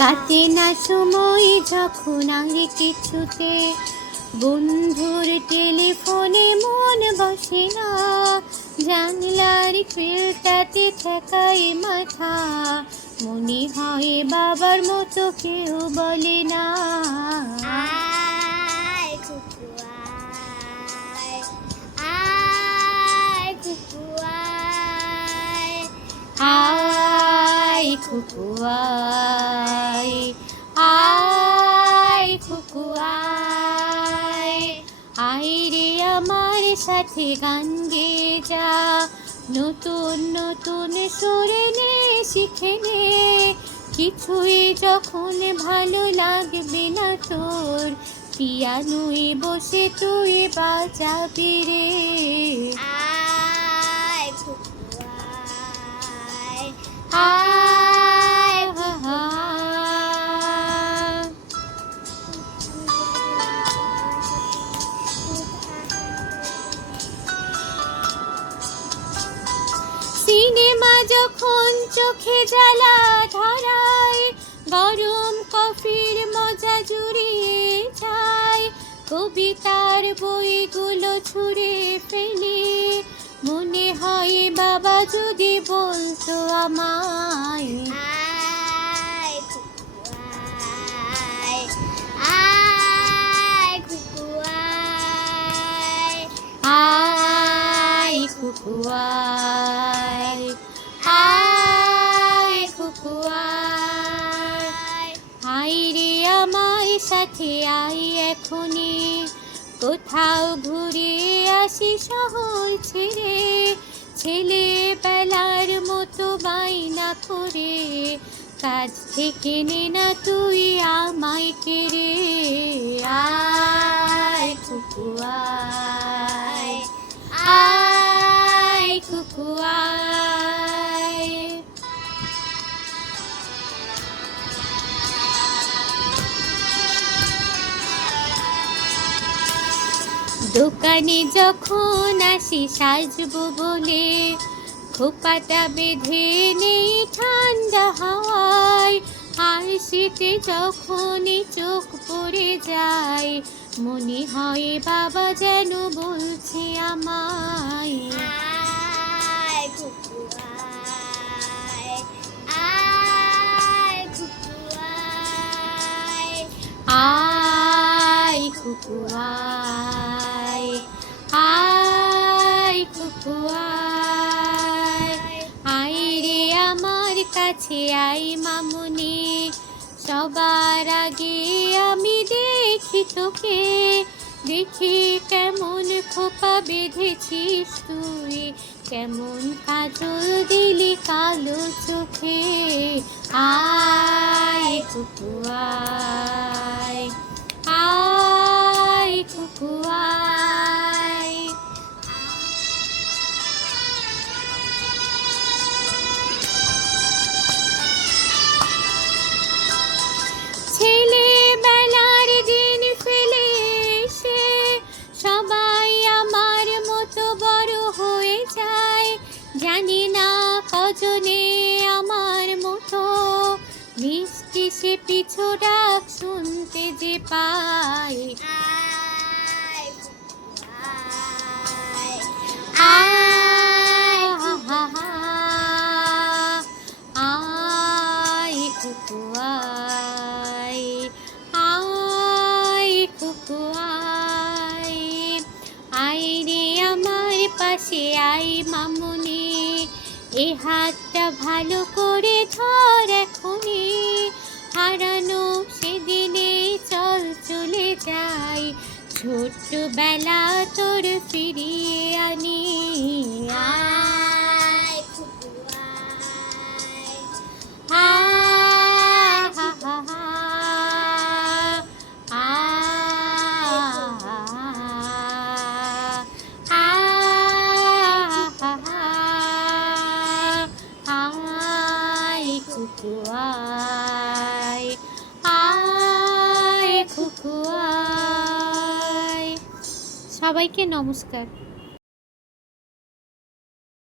কাটে না সময় যখন আর কিছুতে, বন্ধুর টেলিফোনে মন বসে না, জানলার খিলটাতে ঠেকাই মাথা, মনে হয় বাবার মতো কেউ বলে না। আয় কুকু আয়, আয় কুকু আয়, আয় কুকু আয়, আয় কুকু আয়, আয় রে আমার সাথে গান গেয়ে যা, নতুন নতুন সুরে নে শিখে নে, কিছুই যখন ভালো লাগবে না তোর, পিয়ানোয় বসে তুই বাজাবি রে। আয় কুকু আয়, আয় হা হা। সিনেমা যখন চোখে জ্বালা ধরায়, গরম কফির মজা জুড়িয়ে যায়, কবিতার বইগুলো ছুঁড়ে ফেলে, মনে হয় বাবা যদি বলতো আমায়। আয় কুকু আয়, আয় কুকু আয়, আয় কুকু আয়, আয় কুকু আয়, আয় রে আমার সাথে আয় এখনই, কোথাও ঘুরে আসি শহর ছেড়ে, ছেলেবেলার মতো বায়না করে, কাজ থেকে নে না তুই আমায় কেড়ে। আয় কুকু আয়, আয় কুকু আয়। দোকানে যখন আসি সাজবো বলে, খোপাটা বেঁধে নেই ঠান্ডা হাওয়ায়, আর শীতে যখনই চোখ পড়ে যায়, মনে হয় বাবা যেন বলছে আমায়। আয় কুকু আয়, আয় কুকু আয়, আয় কুকু আয়, আয় কুকু আয়, আয় রে আমার কাছে আয় মামুনি, সবার আগে আমি দেখি তোকে, দেখি কেমন খোপা বেঁধেছিস তুই, কেমন কাজল দিলি কালো চোখে। আয় কুকু আয়, আয় কুকু আয়। ছেলেবেলার দিন ফেলে এসে সবাই আমার মতো বড় হয়ে যায়, জানি না কজনে আমার মতো মিষ্টি সে পিছু ডাক শুনতে যে পাই। আয় কুকু আয়, আয় হা হা হা, আয় কুকু আয়, আয় কুকু আয়, আয় রে আমার পাশে আয় মামুনি, এ হাতটা ভালো করে ধর এখনই, হারানো সেদিনে চল চলে যাই, ছোট্টবেলা তোর ফিরিয়ে আনি। আয় কুকু আয়, আয় হা হা হা, আয় হা হা, আয় কুকু আয়, আয় কুকু আয়। সবাইকে নমস্কার।